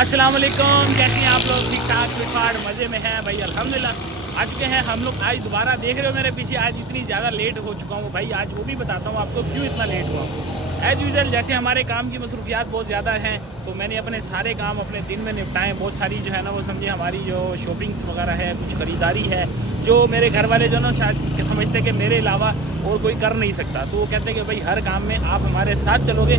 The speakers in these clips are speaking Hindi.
अस्सलाम वालेकुम, कैसे हैं आप लोग? ठीक ठाक, फिटफाट, मज़े में हैं भाई? अल्हम्दुलिल्लाह। आज के हैं हम लोग, आज दोबारा देख रहे हो मेरे पीछे, आज इतनी ज़्यादा लेट हो चुका हूँ भाई। आज वो भी बताता हूँ आपको क्यों इतना लेट हुआ हूँ। एज़ यूजल जैसे हमारे काम की मसरूफियात बहुत ज़्यादा हैं, तो मैंने अपने सारे काम अपने दिन में निपटाएँ। बहुत सारी जो है ना वो समझे हमारी जो शॉपिंग्स वगैरह है, कुछ ख़रीदारी है, जो मेरे घर वाले जो ना शायद समझते कि मेरे अलावा और कोई कर नहीं सकता। तो वो कहते हैं कि भाई हर काम में आप हमारे साथ चलोगे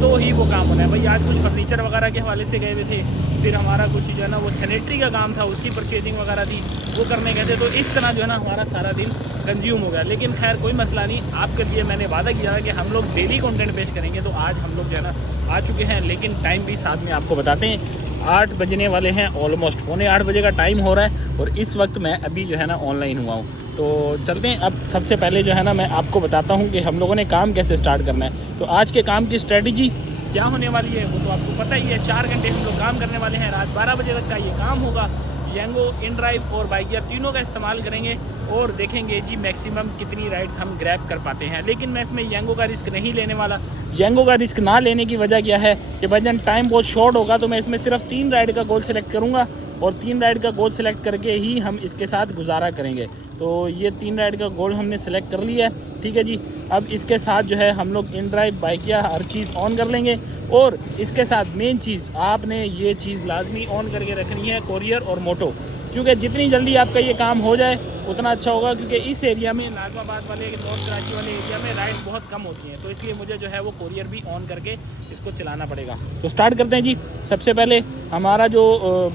तो ही वो काम होना है भाई। आज कुछ फर्नीचर वगैरह के हवाले से गए हुए थे, फिर हमारा कुछ जो है ना वो सैनिटरी का काम था, उसकी परचेजिंग वगैरह थी, वो करने गए थे। तो इस तरह जो है ना हमारा सारा दिन कंज्यूम हो गया। लेकिन खैर कोई मसला नहीं, आपके लिए मैंने वादा किया था कि हम लोग डेली कंटेंट पेश करेंगे। तो आज हम लोग जो है ना आ चुके हैं, लेकिन टाइम भी साथ में आपको बताते हैं। 8 बजने वाले हैं, ऑलमोस्ट पौने 8 बजे का टाइम हो रहा है और इस वक्त मैं अभी जो है ना ऑनलाइन हुआ हूँ। तो चलते हैं। अब सबसे पहले जो है ना मैं आपको बताता हूँ कि हम लोगों ने काम कैसे स्टार्ट करना है। तो आज के काम की स्ट्रेटजी क्या होने वाली है वो तो आपको पता ही है। 4 घंटे हम लोग काम करने वाले हैं, रात 12 बजे तक का ये काम होगा। यंगो, इन ड्राइव और बाइक गियर तीनों का इस्तेमाल करेंगे और देखेंगे जी मैक्सिमम कितनी राइड्स हम ग्रैब कर पाते हैं। लेकिन मैं इसमें यंगो का रिस्क नहीं लेने वाला। यंगो का रिस्क ना लेने की वजह क्या है कि भाईजान टाइम बहुत शॉर्ट होगा, तो मैं इसमें सिर्फ 3 राइड का गोल सेलेक्ट करूँगा और 3 राइड का गोल सेलेक्ट करके ही हम इसके साथ गुजारा करेंगे। तो ये 3 राइड का गोल हमने सेलेक्ट कर लिया है, ठीक है जी। अब इसके साथ जो है हम लोग इन ड्राइव, बाइक या हर चीज़ ऑन कर लेंगे और इसके साथ मेन चीज़ आपने ये चीज़ लाजमी ऑन करके रखनी है, कोरियर और मोटो। क्योंकि जितनी जल्दी आपका ये काम हो जाए उतना अच्छा होगा, क्योंकि इस एरिया में नाजमाबाद वाले, नॉर्थ कराची वाले एरिया में राइड बहुत कम होती हैं। तो इसलिए मुझे जो है वो कोरियर भी ऑन करके इसको चलाना पड़ेगा। तो स्टार्ट करते हैं जी। सबसे पहले हमारा जो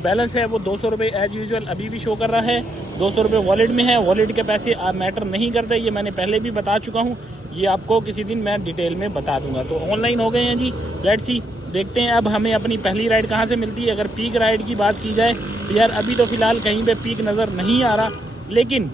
बैलेंस है वो 200 रुपये एज़ यूजुअल अभी भी शो कर रहा है। 200 रुपये वॉलेट में है। वॉलेट के पैसे आप मैटर नहीं करते, ये मैंने पहले भी बता चुका हूँ। ये आपको किसी दिन मैं डिटेल में बता दूंगा। तो ऑनलाइन हो गए हैं जी, लेट्स सी। देखते हैं अब हमें अपनी पहली राइड कहाँ से मिलती है। अगर पीक राइड की बात की जाए तो यार अभी तो फ़िलहाल कहीं पे पीक नज़र नहीं आ रहा, लेकिन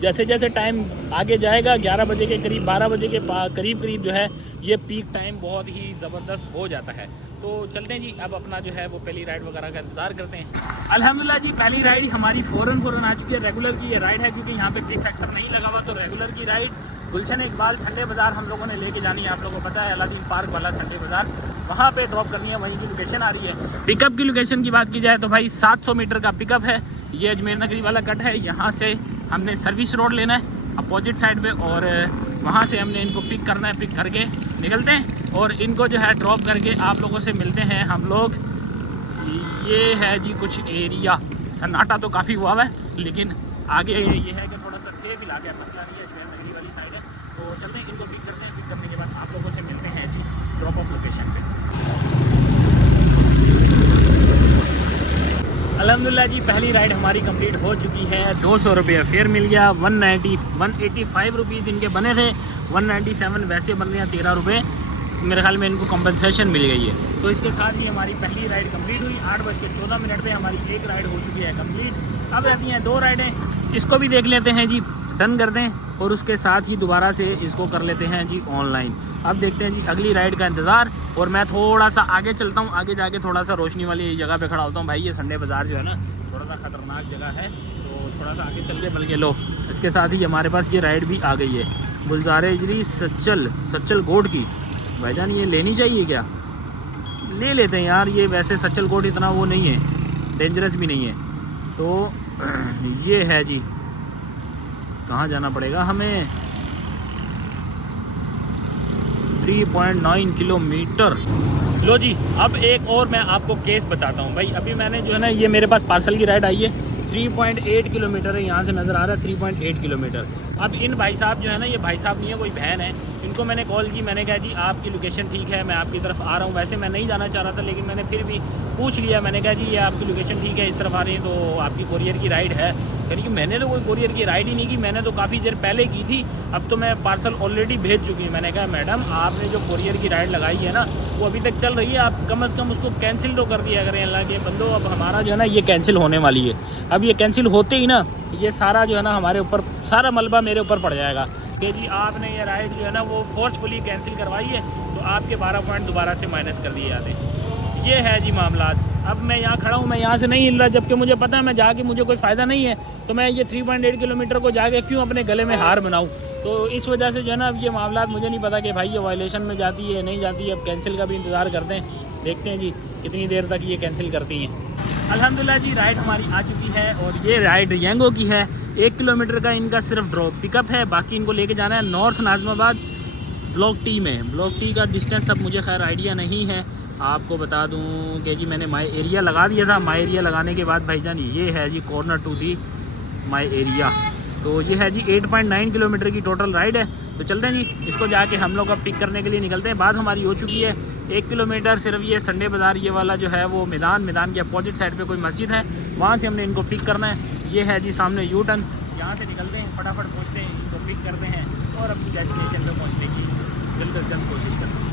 जैसे जैसे टाइम आगे जाएगा 11 बजे के करीब, 12 बजे के करीब जो है ये पीक टाइम बहुत ही ज़बरदस्त हो जाता है। तो चलते हैं जी, अब अपना जो है वो पहली राइड वगैरह का इंतज़ार करते हैं। अल्हम्दुलिल्लाह जी, पहली राइड हमारी फ़ौरन आ चुकी है। रेगुलर की ये राइड है क्योंकि यहाँ पे पीक फैक्टर नहीं लगा हुआ। तो रेगुलर की राइड गुलशन इकबाल संडे बाज़ार हम लोगों ने लेके जानी है। आप लोगों को पता है अलादीन पार्क वाला संडे बाज़ार, वहाँ पे ड्रॉप करनी है। वहीं की लोकेशन आ रही है। पिकअप की लोकेशन की बात की जाए तो भाई 700 मीटर का पिकअप है। ये अजमेर नगरी वाला कट है। यहाँ से हमने सर्विस रोड लेना है अपोजिट साइड पे और वहाँ से हमने इनको पिक करना है। पिक करके निकलते हैं और इनको जो है ड्रॉप करके आप लोगों से मिलते हैं हम लोग। ये है जी कुछ एरिया, सन्नाटा तो काफ़ी हुआ है, लेकिन आगे ये है कि थोड़ा सा सेफ इलाका है, मसला नहीं है। अजमेर नगरी वाली साइड है। तो चलते हैं, इनको पिक करते हैं। पिक करने के बाद आप लोगों से मिलते हैं जी ड्रॉप ऑफ लोकेशन पे। अल्हम्दुलिल्लाह जी, पहली राइड हमारी कंप्लीट हो चुकी है। 200 रुपये फेयर मिल गया। 185 रुपीज़ इनके बने थे, 197 वैसे बन रहे हैं 13 रुपये। मेरे ख्याल में इनको कंपनसेशन मिल गई है। तो इसके साथ ही हमारी पहली राइड कंप्लीट हुई। 8:14 पे हमारी एक राइड हो चुकी है कंप्लीट। अब रहती हैं 2 राइडें, इसको भी देख लेते हैं जी, डन कर दें और उसके साथ ही दोबारा से इसको कर लेते हैं जी ऑनलाइन। अब देखते हैं जी अगली राइड का इंतज़ार। और मैं थोड़ा सा आगे चलता हूँ, आगे जाके थोड़ा सा रोशनी वाली जगह पे खड़ा होता हूँ। भाई ये संडे बाज़ार जो है ना थोड़ा सा ख़तरनाक जगह है, तो थोड़ा सा आगे चल के बल्कि लो। इसके साथ ही हमारे पास ये राइड भी आ गई है, गुलज़ारे इजरी सच्चल गोड की। भाईजान ये लेनी चाहिए क्या? ले लेते हैं यार। ये वैसे सच्चल गोड इतना वो नहीं है, डेंजरस भी नहीं है। तो ये है जी, कहाँ जाना पड़ेगा हमें? 3.9 किलोमीटर। लो जी, अब एक और मैं आपको केस बताता हूँ भाई। अभी मैंने जो है ना ये मेरे पास पार्सल की राइड आई है। 3.8 किलोमीटर है, यहाँ से नज़र आ रहा है 3.8 किलोमीटर। अब इन भाई साहब जो है ना, ये भाई साहब नहीं है, कोई बहन है। इनको मैंने कॉल की, मैंने कहा जी आपकी लोकेशन ठीक है, मैं आपकी तरफ आ रहा हूँ। वैसे मैं नहीं जाना चाह रहा था, लेकिन मैंने फिर भी पूछ लिया। मैंने कहा जी ये आपकी लोकेशन ठीक है, इस तरफ आ रही है, तो आपकी कोरियर की राइड है? यानी मैंने तो कोई कोरियर की राइड ही नहीं की, मैंने तो काफ़ी देर पहले की थी। अब तो मैं पार्सल ऑलरेडी भेज चुकी हूँ। मैंने कहा मैडम आपने जो कोरियर की राइड लगाई है ना वो अभी तक चल रही है, आप कम से कम उसको कैंसिल तो कर दिया करें। अल्लाह के बंदो, अब हमारा जो है ना ये कैंसिल होने वाली है। अब ये कैंसिल होते ही ना ये सारा जो है ना हमारे ऊपर, सारा मलबा मेरे ऊपर पड़ जाएगा कि जी आपने ये राइड जो है ना वो फोर्सफुली कैंसिल करवाई है, तो आपके 12 पॉइंट दोबारा से माइनस कर दिए जाते हैं। ये है जी मामला। अब मैं यहाँ खड़ा हूँ, मैं यहाँ से नहीं हिल रहा, जबकि मुझे पता है मैं जाके मुझे कोई फ़ायदा नहीं है। तो मैं ये 3.8 किलोमीटर को जाके क्यों अपने गले में हार बनाऊँ? तो इस वजह से जो है ना अब ये मामला मुझे नहीं पता कि भाई ये वायलेशन में जाती है नहीं जाती है। अब कैंसिल का भी इंतज़ार करते हैं। देखते हैं जी कितनी देर तक ये कैंसिल करती हैं। अल्हम्दुलिल्लाह जी राइड हमारी आ चुकी है और ये राइड यंगो की है। 1 किलोमीटर का इनका सिर्फ ड्रॉप पिकअप है, बाकी इनको लेके जाना है नॉर्थ नाज़िमाबाद ब्लॉक टी में। ब्लॉक टी का डिस्टेंस अब मुझे खैर आइडिया नहीं है। आपको बता दूं कि जी मैंने माई एरिया लगा दिया था। माई एरिया लगाने के बाद भाईजान ये है जी corner to the my area. तो ये है जी 8.9 किलोमीटर की टोटल राइड है। तो चलते हैं जी, इसको जाके हम लोग अब पिक करने के लिए निकलते हैं। बात हमारी हो चुकी है 1 किलोमीटर सिर्फ ये संडे बाज़ार ये वाला जो है वो मैदान के अपोजिट साइड पे कोई मस्जिद है, वहाँ से हमने इनको पिक करना है। ये है जी सामने यू टर्न, यहाँ से निकलते हैं, फटाफट पहुँचते हैं, इनको पिक करते हैं और अपनी डेस्टिनेशन पर पहुँचने की जल्द से जल्द कोशिश करते हैं।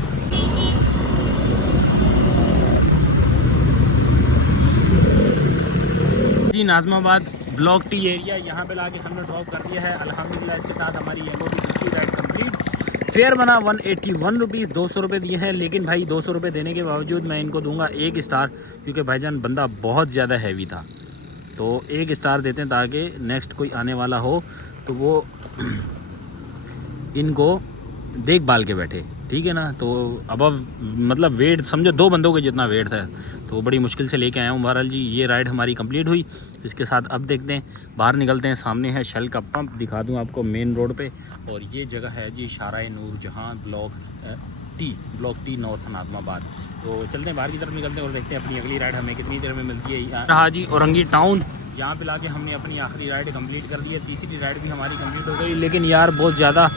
जी नाज़िमाबाद ब्लॉक टी एरिया यहाँ पे लाके हमने ड्रॉप कर दिया है अल्हम्दुलिल्लाह। इसके साथ हमारी यंगो की दूसरी राइड कंप्लीट। फेयर बना 181 रुपीज़, 200 रुपये दिए हैं, लेकिन भाई 200 रुपये देने के बावजूद मैं इनको दूंगा 1 स्टार, क्योंकि भाईजान बंदा बहुत ज़्यादा हैवी था। तो 1 स्टार देते हैं ताकि नेक्स्ट कोई आने वाला हो तो वो इनको देखभाल के बैठे, ठीक है ना। तो अब मतलब वेट समझो 2 बंदों के जितना वेट था, तो बड़ी मुश्किल से लेके आया हूँ। बहरहाल जी ये राइड हमारी कंप्लीट हुई। इसके साथ अब देखते हैं, बाहर निकलते हैं। सामने है शेल का पंप, दिखा दूँ आपको मेन रोड पे। और ये जगह है जी शाराए नूर जहाँ ब्लॉक टी नॉर्थ नाज़िमाबाद। तो चलते हैं बाहर की तरफ निकलते हैं और देखते हैं अपनी अगली राइड हमें कितनी देर में मिलती है। रहा जी औरंगी टाउन, यहाँ पे लाके हमने अपनी आखिरी राइड कंप्लीट कर दी है। तीसरी राइड भी हमारी कंप्लीट हो गई, लेकिन यार बहुत ज़्यादा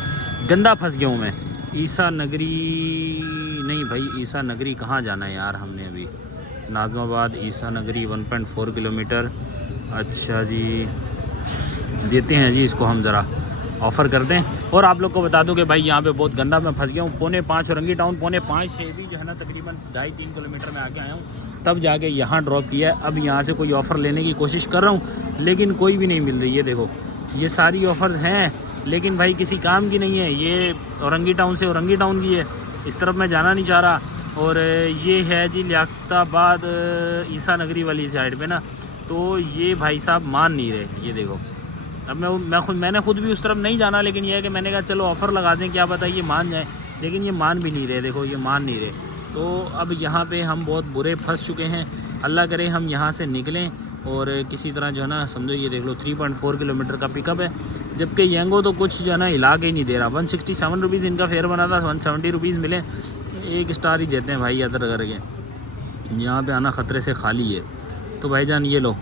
गंदा फंस गया हूँ मैं। ईसा नगरी नहीं भाई, ईसा नगरी कहाँ जाना है यार हमने अभी। नाज़िमाबाद ईसा नगरी 1.4 किलोमीटर। अच्छा जी देते हैं जी, इसको हम ज़रा ऑफ़र कर दें। और आप लोग को बता दूं कि भाई यहाँ पे बहुत गंदा मैं फंस गया हूँ। 4:45 औरंगी टाउन, 4:45 से भी जो है ना तकरीबन 2.5-3 किलोमीटर में आके आया हूँ, तब जाके यहाँ ड्रॉप किया है। अब यहाँ से कोई ऑफ़र लेने की कोशिश कर रहा हूँ, लेकिन कोई भी नहीं मिल रही है। देखो ये सारी ऑफ़र्स हैं, लेकिन भाई किसी काम की नहीं है। ये औरंगी टाउन से औरंगी टाउन की है, इस तरफ मैं जाना नहीं चाह रहा। और ये है जी लियाकताबाद ईसा नगरी वाली साइड पे ना, तो ये भाई साहब मान नहीं रहे। ये देखो अब मैंने खुद भी उस तरफ नहीं जाना, लेकिन ये है कि मैंने कहा चलो ऑफ़र लगा दें, क्या पता ये मान जाए, लेकिन ये मान भी नहीं रहे। देखो ये मान नहीं रहे। तो अब यहाँ पे हम बहुत बुरे फंस चुके हैं। अल्लाह करे हम यहाँ से निकलें और किसी तरह जो है ना, समझो ये देख लो 3.4 किलोमीटर का पिकअप है, जबकि यंगो तो कुछ जो है ना हिला के ही नहीं दे रहा। 167 रुपीज़ इनका फेयर बना था, 170 रुपीज़ मिले। 1 स्टार ही देते हैं भाई अदर करके। यहाँ पे आना ख़तरे से खाली है। तो भाईजान ये लो,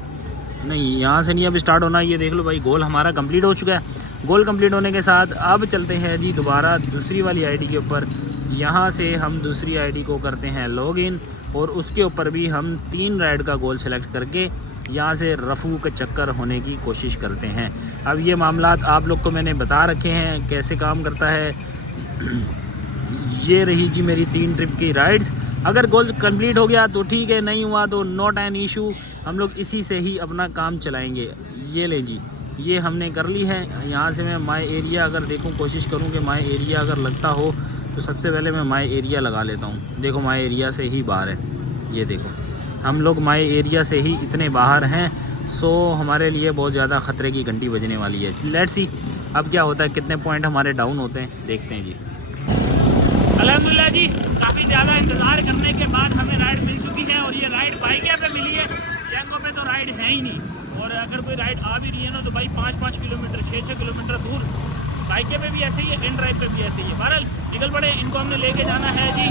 नहीं यहाँ से नहीं अब स्टार्ट होना। ये देख लो भाई गोल हमारा कंप्लीट हो चुका है। गोल कंप्लीट होने के साथ अब चलते हैं जी दोबारा दूसरी वाली आईडी के ऊपर। यहाँ से हम दूसरी आईडी को करते हैं लॉगिन और उसके ऊपर भी हम 3 राइड का गोल सेलेक्ट करके यहाँ से रफ़ू के चक्कर होने की कोशिश करते हैं। अब ये मामलात आप लोग को मैंने बता रखे हैं कैसे काम करता है। ये रही जी मेरी 3 ट्रिप की राइड्स। अगर गोल कंप्लीट हो गया तो ठीक है, नहीं हुआ तो नॉट एन इशू, हम लोग इसी से ही अपना काम चलाएंगे। ये ले जी, ये हमने कर ली है। यहाँ से मैं माई एरिया अगर देखूँ, कोशिश करूँ कि माई एरिया अगर लगता हो तो सबसे पहले मैं माई एरिया लगा लेता हूँ। देखो माई एरिया से ही बाहर है, ये देखो हम लोग माई एरिया से ही इतने बाहर हैं। सो हमारे लिए बहुत ज़्यादा ख़तरे की घंटी बजने वाली है। लेट्स सी अब क्या होता है, कितने पॉइंट हमारे डाउन होते हैं, देखते हैं जी। अल्हम्दुलिल्लाह जी काफ़ी ज़्यादा इंतज़ार करने के बाद हमें राइड मिल चुकी है और ये राइड बाइकिया पे मिली है। यंगो पे तो राइड है ही नहीं, और अगर कोई राइड आ भी रही है ना तो भाई 5-5 किलोमीटर 6-6 किलोमीटर दूर। बाइकें पे भी ऐसे ही है, इन ड्राइव पे भी ऐसे ही है। बहरहाल निकल पड़े, इनको हमने लेके जाना है जी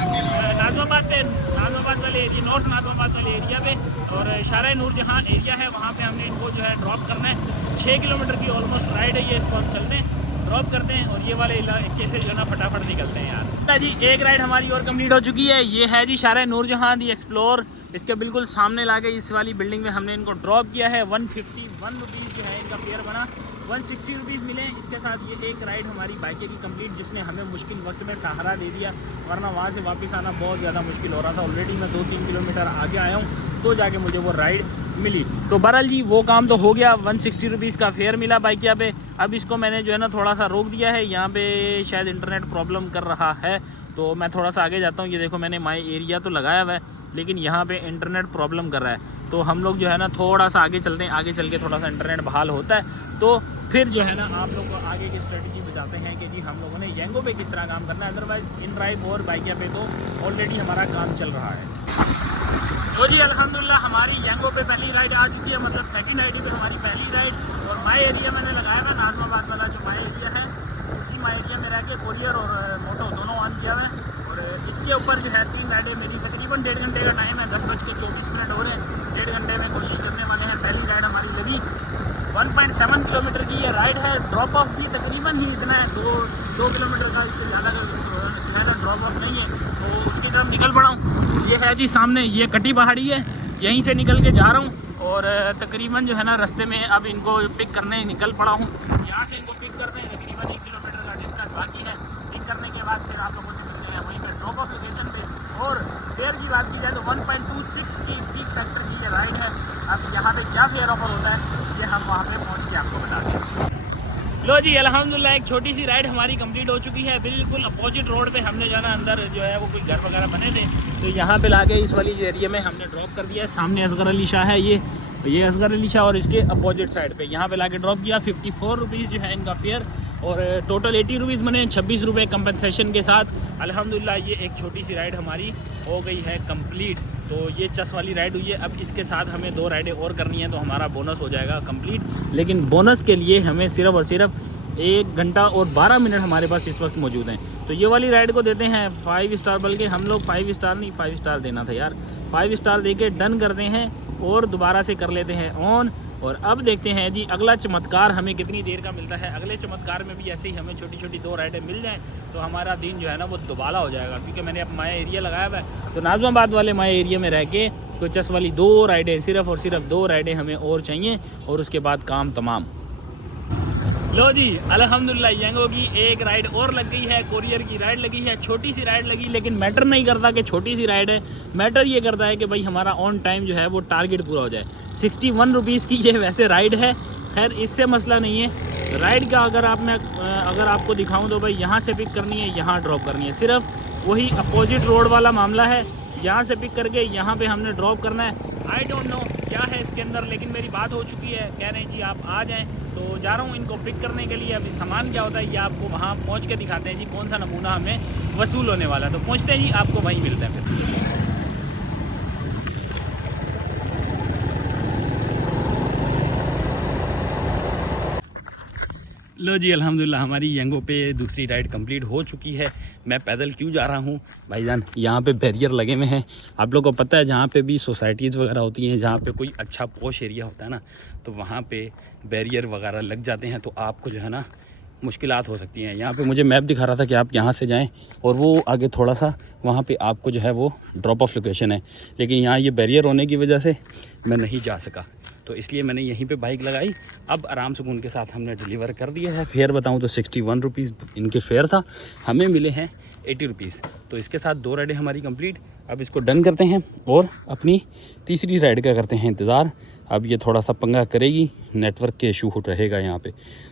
नाज़िमाबाद पे, नाज़िमाबाद वाले एरिया, नॉर्थ नाज़िमाबाद वाले एरिया पे। और शाराए नूर जहाँ एरिया है वहाँ पे हमने इनको जो है ड्रॉप करना है। 6 किलोमीटर की ऑलमोस्ट राइड है ये, इसको हम चलते हैं ड्रॉप करते हैं और ये वाले इलाके से जो है ना फटाफट निकलते हैं यार। जी एक राइड हमारी और कंप्लीट हो चुकी है। ये है जी शाराए नूर जहाँ दी एक्सप्लोर। इसके बिल्कुल सामने लाके इस वाली बिल्डिंग में हमने इनको ड्रॉप किया है। 151 रुपीज़ जो है इनका फेयर बना, 160 रुपीज़ मिले। इसके साथ ये एक राइड हमारी बाइकें की कंप्लीट, जिसने हमें मुश्किल वक्त में सहारा दे दिया, वरना वहाँ से वापस आना बहुत ज़्यादा मुश्किल हो रहा था। ऑलरेडी मैं 2-3 किलोमीटर आगे आया हूँ तो जाके मुझे वो राइड मिली। तो बहरहाल जी वो काम तो हो गया, 160 रुपीज़ का फेयर मिला बाइकिया पे। अब इसको मैंने जो है ना थोड़ा सा रोक दिया है, यहाँ पे शायद इंटरनेट प्रॉब्लम कर रहा है, तो मैं थोड़ा सा आगे जाता हूँ। ये देखो मैंने माई एरिया तो लगाया हुआ है, लेकिन यहाँ पे इंटरनेट प्रॉब्लम कर रहा है। तो हम लोग जो है ना थोड़ा सा आगे चलते हैं, आगे चल के थोड़ा सा इंटरनेट बहाल होता है तो फिर जो है ना आप लोग को आगे की स्ट्रेटजी बताते हैं कि जी हम लोगों ने येंगो पे किस तरह काम करना है। अदरवाइज़ इन ड्राइव और बाइकिया पे तो ऑलरेडी हमारा काम चल रहा है। तो जी अल्हम्दुलिल्लाह हमारी येंगो पे पहली राइड आ चुकी है, मतलब सेकंड आईडी पे हमारी पहली राइड। और माई एरिया मैंने लगाया था, नाजमाबाद वाला जो माई एरिया है उसी माई एरिया में रह के कोरियर और मोटो दोनों ऑन किया हुआ है। और इसके ऊपर जो है 3 राइडें मेरी तकरीबन 1.5 घंटे का टाइम है, 10:24 हो रहे हैं। 1.5 घंटे में कोशिश करने वाले हैं। पहली राइड हमारी लगी 1.7 किलोमीटर की ये राइड है। ड्रॉप ऑफ भी तकरीबन ही इतना है, 2 किलोमीटर का, इससे ज़्यादा ड्रॉप ऑफ नहीं है। तो उसकी तरफ निकल पड़ा हूँ। ये है जी सामने, ये कटी पहाड़ी है, यहीं से निकल के जा रहा हूँ। और तकरीबन जो है ना रास्ते में अब इनको पिक करने निकल पड़ा हूँ। यहाँ से इनको पिक करते हैं, तकरीबन 1 किलोमीटर का डिस्टेंस बाकी है। पिक करने के बाद फिर आप लोगों से मिलते हैं वहीं पर ड्रॉप ऑफ लोकेशन पे। और फेयर की बात की जाए तो 1.26 की पीक फैक्टर की ये राइड है। अब यहाँ पे क्या फेयर ऑफर होता है ये हम वहाँ पे पहुँच के आपको बता दें। लो जी अल्हम्दुलिल्लाह एक छोटी सी राइड हमारी कंप्लीट हो चुकी है। बिल्कुल अपोजिट रोड पे हमने जाना, अंदर जो है वो कोई घर वगैरह बने थे, तो यहाँ पे लाके इस वाली एरिया में हमने ड्रॉप कर दिया है। सामने असगर अली शाह है, ये असगर अली शाह, और इसके अपोजिट साइड पे यहाँ पे लाके ड्रॉप किया। 54 रुपीज़ जो है इनका फेयर, और टोटल 80 रुपीज़ बने, 26 रुपये कंपनसेशन के साथ। अल्हम्दुलिल्लाह ये एक छोटी सी राइड हमारी हो गई है कंप्लीट। तो ये चस वाली राइड हुई है। अब इसके साथ हमें 2 राइडें और करनी है तो हमारा बोनस हो जाएगा कंप्लीट। लेकिन बोनस के लिए हमें सिर्फ और सिर्फ 1 घंटा और 12 मिनट हमारे पास इस वक्त मौजूद हैं। तो ये वाली राइड को देते हैं 5 स्टार, बल्कि हम लोग 5 स्टार नहीं 5 स्टार देना था यार, 5 स्टार दे के डन करते हैं और दोबारा से कर लेते हैं ऑन। और अब देखते हैं जी अगला चमत्कार हमें कितनी देर का मिलता है। अगले चमत्कार में भी ऐसे ही हमें छोटी छोटी 2 राइडें मिल जाएं तो हमारा दिन जो है ना वो दुबाला हो जाएगा। क्योंकि मैंने अब माया एरिया लगाया हुआ है, तो नाजमाबाद वाले माया एरिया में रह के तो चस वाली 2 राइडें, सिर्फ और सिर्फ 2 राइडें हमें और चाहिए, और उसके बाद काम तमाम। लो जी अल्हम्दुलिल्लाह येंगो की एक राइड और लग गई है, कोरियर की राइड लगी है, छोटी सी राइड लगी। लेकिन मैटर नहीं करता कि छोटी सी राइड है, मैटर ये करता है कि भाई हमारा ऑन टाइम जो है वो टारगेट पूरा हो जाए। 61 रुपीज़ की ये वैसे राइड है, खैर इससे मसला नहीं है। राइड का अगर आपको दिखाऊं तो भाई यहाँ से पिक करनी है, यहाँ ड्रॉप करनी है, सिर्फ वही अपोजिट रोड वाला मामला है। यहाँ से पिक करके यहाँ पे हमने ड्रॉप करना है। आई डोंट नो क्या है इसके अंदर, लेकिन मेरी बात हो चुकी है, कह रहे हैं जी आप आ जाएं, तो जा रहा हूँ इनको पिक करने के लिए। अभी सामान क्या होता है ये आपको वहाँ पहुँच के दिखाते हैं जी, कौन सा नमूना हमें वसूल होने वाला है। तो पहुँचते हैं जी, आपको वहीं मिलता है फिर। लो जी अल्हम्दुलिल्लाह हमारी येंगो पे दूसरी राइड कंप्लीट हो चुकी है। मैं पैदल क्यों जा रहा हूँ भाईजान, यहाँ पे बैरियर लगे हुए हैं। आप लोगों को पता है जहाँ पे भी सोसाइटीज़ वगैरह होती हैं, जहाँ पे कोई अच्छा पॉश एरिया होता है ना, तो वहाँ पे बैरियर वगैरह लग जाते हैं, तो आपको जो है ना मुश्किलात हो सकती हैं। यहाँ पे मुझे मैप दिखा रहा था कि आप यहाँ से जाएँ और वो आगे थोड़ा सा वहाँ पे आपको जो है वो ड्रॉप ऑफ लोकेशन है, लेकिन यहाँ ये बैरियर होने की वजह से मैं नहीं जा सका, तो इसलिए मैंने यहीं पे बाइक लगाई। अब आराम सुकून के साथ हमने डिलीवर कर दिया है। फेयर बताऊं तो 61 रुपीज़ इनके फेयर था, हमें मिले हैं 80 रुपीज़। तो इसके साथ 2 राइडें हमारी कंप्लीट। अब इसको डन करते हैं और अपनी तीसरी राइड का करते हैं इंतज़ार। अब ये थोड़ा सा पंगा करेगी, नेटवर्क के इशू रहेगा यहाँ पे,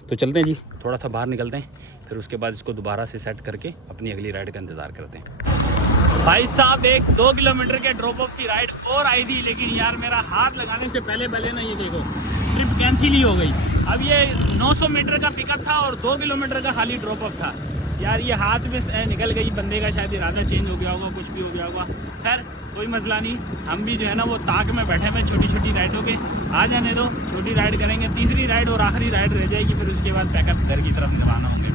तो चलते हैं जी, थोड़ा सा बाहर निकलते हैं, फिर उसके बाद इसको दोबारा से सेट करके अपनी अगली राइड का इंतज़ार करते हैं। भाई साहब एक 2 किलोमीटर के ड्रॉप ऑफ की राइड और आई थी, लेकिन यार मेरा हाथ लगाने से पहले ना ये देखो ट्रिप कैंसिल ही हो गई। अब ये 900 मीटर का पिकअप था और 2 किलोमीटर का खाली ड्रॉप ऑफ था। यार ये हाथ में निकल गई, बंदे का शायद इरादा चेंज हो गया होगा, कुछ भी हो गया होगा। खैर कोई मसला नहीं, हम भी जो है ना वो ताक में बैठे हुए छोटी छोटी राइडों के, आ जाने दो, छोटी राइड करेंगे। तीसरी राइड और आखिरी राइड रह जाएगी, फिर उसके बाद पैकअप घर की तरफ रवाना होंगे।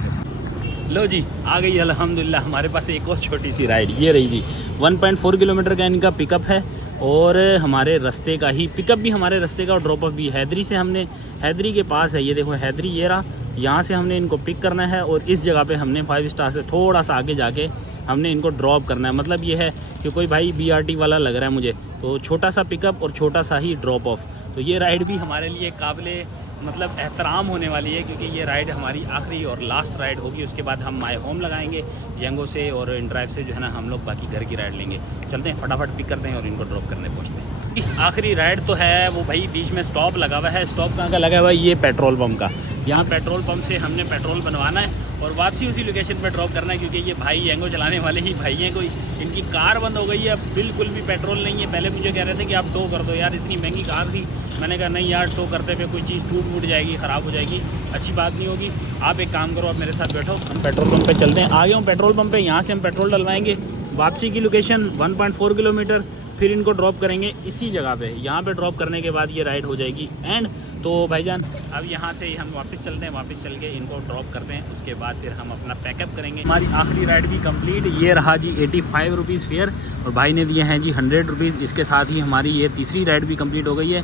लो जी आ गई अल्हम्दुलिल्लाह हमारे पास एक और छोटी सी राइड, ये रही जी। 1.4 किलोमीटर का इनका पिकअप है, और हमारे रास्ते का ही पिकअप भी, हमारे रास्ते का, और ड्रॉप ऑफ भी हैदरी से हमने, हैदरी के पास है, ये देखो हैदरी ये रहा, यहाँ से हमने इनको पिक करना है और इस जगह पे हमने 5 स्टार से थोड़ा सा आगे जाके हमने इनको ड्रॉप करना है। मतलब ये है कि कोई भाई BRT वाला लग रहा है मुझे, तो छोटा सा पिकअप और छोटा सा ही ड्रॉप ऑफ। तो ये राइड भी हमारे लिए काबिले मतलब एहतराम होने वाली है, क्योंकि ये राइड हमारी आखिरी और लास्ट राइड होगी। उसके बाद हम माय होम लगाएंगे येंगो से, और इन ड्राइव से जो है ना हम लोग बाकी घर की राइड लेंगे। चलते हैं फटाफट पिक करते हैं और इनको ड्रॉप करने पहुँचते हैं। आखिरी राइड तो है वो भाई, बीच में स्टॉप लगा हुआ है। स्टॉप कहाँ का लगा हुआ है? ये पेट्रोल पम्प का। यहाँ पेट्रोल पम्प से हमने पेट्रोल बनवाना है और वापसी उसी लोकेशन पर ड्रॉप करना है, क्योंकि ये भाई येंगो चलाने वाले ही भाई हैं कोई, इनकी कार बंद हो गई है, बिल्कुल भी पेट्रोल नहीं है। पहले मुझे कह रहे थे कि आप टो कर दो यार, इतनी महंगी कार थी। मैंने कहा नहीं यार, टो करते पे कोई चीज़ टूट जाएगी, ख़राब हो जाएगी, अच्छी बात नहीं होगी। आप एक काम करो, आप मेरे साथ बैठो, हम पेट्रोल पंप पे चलते हैं। आ गया हूँ पेट्रोल पंप पे, यहाँ से हम पेट्रोल डलवाएंगे। वापसी की लोकेशन 1.4 किलोमीटर, फिर इनको ड्रॉप करेंगे इसी जगह पे। यहाँ पे ड्रॉप करने के बाद ये राइड हो जाएगी एंड। तो भाईजान अब यहाँ से हम वापस चलते हैं, वापस चल के इनको ड्रॉप करते हैं, उसके बाद फिर हम अपना पैकअप करेंगे। हमारी आखिरी राइड भी कंप्लीट, ये रहा जी 85 रुपीज़ फेयर, और भाई ने दिए हैं जी 100 रुपीज़। इसके साथ ही हमारी ये तीसरी राइड भी कंप्लीट हो गई है,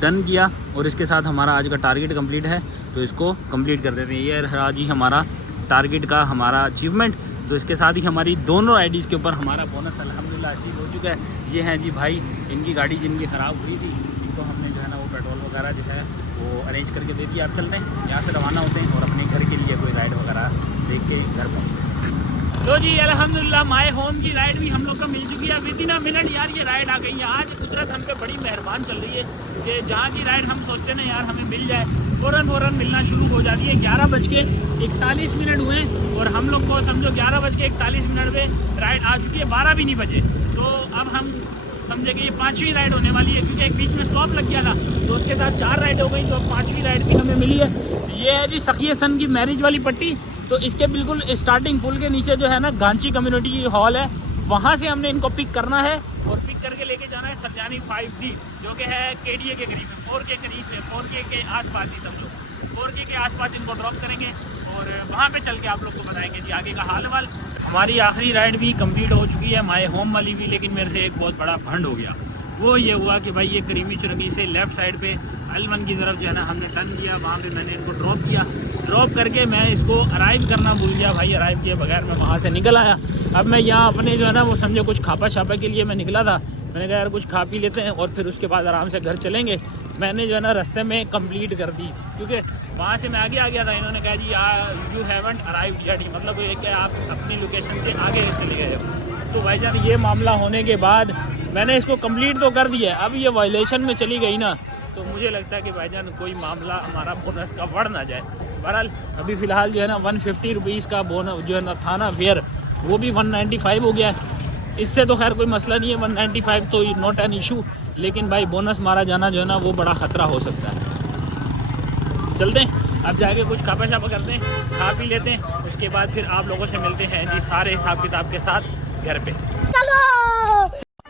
डन किया, और इसके साथ हमारा आज का टारगेट कंप्लीट है, तो इसको कंप्लीट कर देते हैं। ये रहा जी हमारा टारगेट का हमारा अचीवमेंट। तो इसके साथ ही हमारी दोनों आईडीज़ के ऊपर हमारा बोनस अल्हम्दुलिल्लाह अचीव हो चुका है। ये हैं जी भाई, इनकी गाड़ी जिनकी ख़राब हुई थी, इनको हमने जो है ना वो पेट्रोल वगैरह जो है वो अरेंज करके दे दिया। आप चलते हैं यहाँ से, रवाना होते हैं और अपने घर के लिए कोई राइड वगैरह देख के घर पहुँचते हैं। लो जी अल्हम्दुलिल्लाह माय होम की राइड भी हम लोग को मिल चुकी है। विद इन अ मिनट यार ये राइड आ गई है। आज कुदरत हम पे बड़ी मेहरबान चल रही है कि जहाँ की राइड हम सोचते ना यार हमें मिल जाए, फ़ौरन मिलना शुरू हो जाती है। 11:41 हुए और हम लोग को समझो 11:41 पे राइड आ चुकी है, 12 भी नहीं बजे। तो अब हम समझे कि ये 5वीं राइड होने वाली है, क्योंकि एक बीच में स्टॉप लग गया था, तो उसके साथ 4 राइड हो गई, तो अब 5वीं राइड भी हमें मिली है। ये है जी सखी हसन की मैरिज वाली पट्टी। तो इसके बिल्कुल स्टार्टिंग पुल के नीचे जो है ना गांची कम्युनिटी हॉल है, वहाँ से हमने इनको पिक करना है और पिक करके लेके जाना है सरजानी 5D, जो कि है KDA के करीब है, 4 के करीब है, 4K के आसपास ही समझो, 4K के आसपास इनको ड्रॉप करेंगे और वहाँ पे चल के आप लोग को बताएंगे जी आगे का हाल वाल। हमारी आखिरी राइड भी कंप्लीट हो चुकी है, माय होम वाली भी, लेकिन मेरे से एक बहुत बड़ा भंड हो गया। वो ये हुआ कि भाई ये करीमी चुरंगी से लेफ़्ट साइड पे L1 की तरफ जो है ना हमने टर्न किया, वहाँ पे मैंने इनको ड्रॉप किया। ड्रॉप करके मैं इसको अराइव करना भूल गया भाई, अराइव किए बगैर मैं वहाँ से निकल आया। अब मैं यहाँ अपने जो है ना वो समझो कुछ खापा छापा के लिए मैं निकला था। मैंने कहा यार कुछ खा पी लेते हैं और फिर उसके बाद आराम से घर चलेंगे। मैंने जो है ना रास्ते में कंप्लीट कर दी, क्योंकि वहाँ से मैं आगे आ गया था। इन्होंने कहा जी यू हैवंट अराइव्ड येट, मतलब ये कि आप अपनी लोकेशन से आगे चले गए हो। तो भाईजान ये मामला होने के बाद मैंने इसको कंप्लीट तो कर दिया है, अब ये वायलेशन में चली गई ना, तो मुझे लगता है कि भाईजान कोई मामला हमारा बोनस का बढ़ ना जाए। बहरहाल अभी फ़िलहाल जो है ना 150 रुपीज़ का बोनस जो है ना था ना फेयर, वो भी 195 हो गया है। इससे तो खैर कोई मसला नहीं है, 195 तो नॉट एन इशू, लेकिन भाई बोनस मारा जाना जो है ना वो बड़ा ख़तरा हो सकता है। चलते हैं अब जाके कुछ खापा छापा करते हैं, खा पी लेते हैं, उसके बाद फिर आप लोगों से मिलते हैं जी सारे हिसाब किताब के साथ घर पे।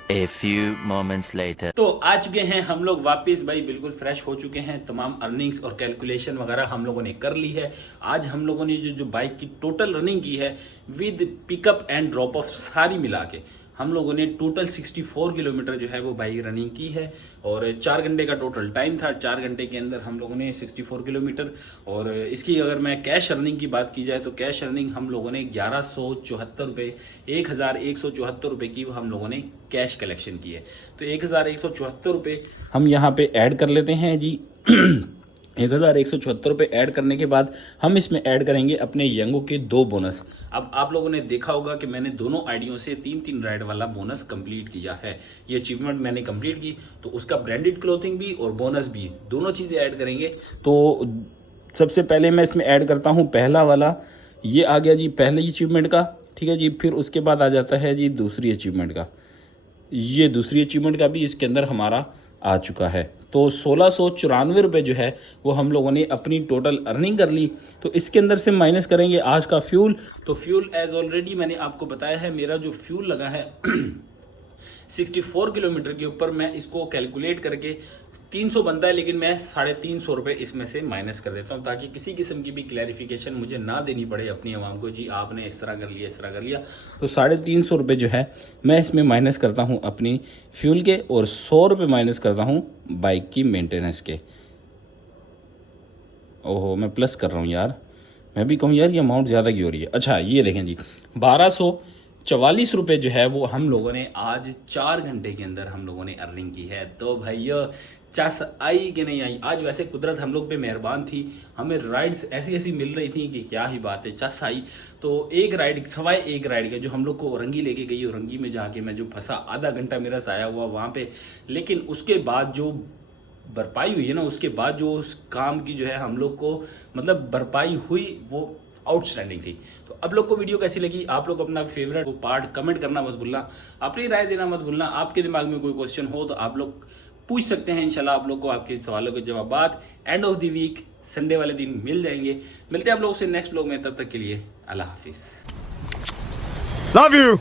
A few moments later. तो आ चुके हैं हम लोग वापस भाई, बिल्कुल फ्रेश हो चुके हैं। तमाम अर्निंग्स और कैलकुलेशन वगैरह हम लोगों ने कर ली है। आज हम लोगों ने जो बाइक की टोटल रनिंग की है with pickup and drop of सारी मिला के, हम लोगों ने टोटल 64 किलोमीटर जो है वो बाइक रनिंग की है और 4 घंटे का टोटल टाइम था। 4 घंटे के अंदर हम लोगों ने 64 किलोमीटर। और इसकी अगर मैं कैश अर्निंग की बात की जाए तो कैश अर्निंग हम लोगों ने 1174 रुपये, 1174 रुपये की हम लोगों ने कैश कलेक्शन की है। तो 1174 रुपये हम यहाँ पे ऐड कर लेते हैं जी। 1174 रुपये ऐड करने के बाद हम इसमें ऐड करेंगे अपने येंगो के 2 बोनस। अब आप लोगों ने देखा होगा कि मैंने दोनों आईडियों से 3-3 राइड वाला बोनस कंप्लीट किया है। ये अचीवमेंट मैंने कंप्लीट की, तो उसका ब्रांडेड क्लोथिंग भी और बोनस भी, दोनों चीज़ें ऐड करेंगे। तो सबसे पहले मैं इसमें ऐड करता हूँ पहला वाला, ये आ गया जी पहले अचीवमेंट का, ठीक है जी। फिर उसके बाद आ जाता है जी दूसरी अचीवमेंट का, ये दूसरी अचीवमेंट का भी इसके अंदर हमारा आ चुका है। तो 1694 रुपये जो है वो हम लोगों ने अपनी टोटल अर्निंग कर ली। तो इसके अंदर से माइनस करेंगे आज का फ्यूल। तो फ्यूल एज ऑलरेडी मैंने आपको बताया है, मेरा जो फ्यूल लगा है 64 किलोमीटर के ऊपर, मैं इसको कैलकुलेट करके 300 बनता है, लेकिन मैं 350 रुपये इसमें से माइनस कर देता हूँ, ताकि किसी किस्म की भी क्लैरिफिकेशन मुझे ना देनी पड़े अपनी आवाम को, जी आपने इस तरह कर लिया, इस तरह कर लिया। तो 350 रुपये जो है मैं इसमें माइनस करता हूँ अपनी फ्यूल के, और 100 रुपये माइनस करता हूँ बाइक की मेंटेनेंस के। ओहो मैं प्लस कर रहा हूँ यार, मैं भी कहूँ यार ये अमाउंट ज़्यादा की हो रही है। अच्छा ये देखें जी 1244 रुपये जो है वो हम लोगों ने आज 4 घंटे के अंदर हम लोगों ने अर्निंग की है। तो भैया चस आई कि नहीं आई? आज वैसे कुदरत हम लोग पे मेहरबान थी, हमें राइड्स ऐसी ऐसी मिल रही थी कि क्या ही बात है, चस आई। तो एक राइड सवाए एक राइड के जो हम लोग को औरंगी लेके गई, औरंगी में जाके मैं जो फंसा, आधा घंटा मेरा साया हुआ वहाँ पे। लेकिन उसके बाद जो भरपाई हुई है ना, उसके बाद जो उस काम की जो है हम लोग को मतलब भरपाई हुई, वो आउटस्टैंडिंग थी। तो अब लोग को वीडियो कैसी लगी, आप लोग अपना फेवरेट पार्ट कमेंट करना मत भूलना, अपनी राय देना मत भूलना। आपके दिमाग में कोई क्वेश्चन हो तो आप लोग पूछ सकते हैं, इंशाल्लाह आप लोग को आपके सवालों के जवाब end of the week Sunday वाले दिन मिल जाएंगे। मिलते हैं आप लोगों से नेक्स्ट व्लॉग में, तब तक के लिए अल्लाह हाफिज। Love you!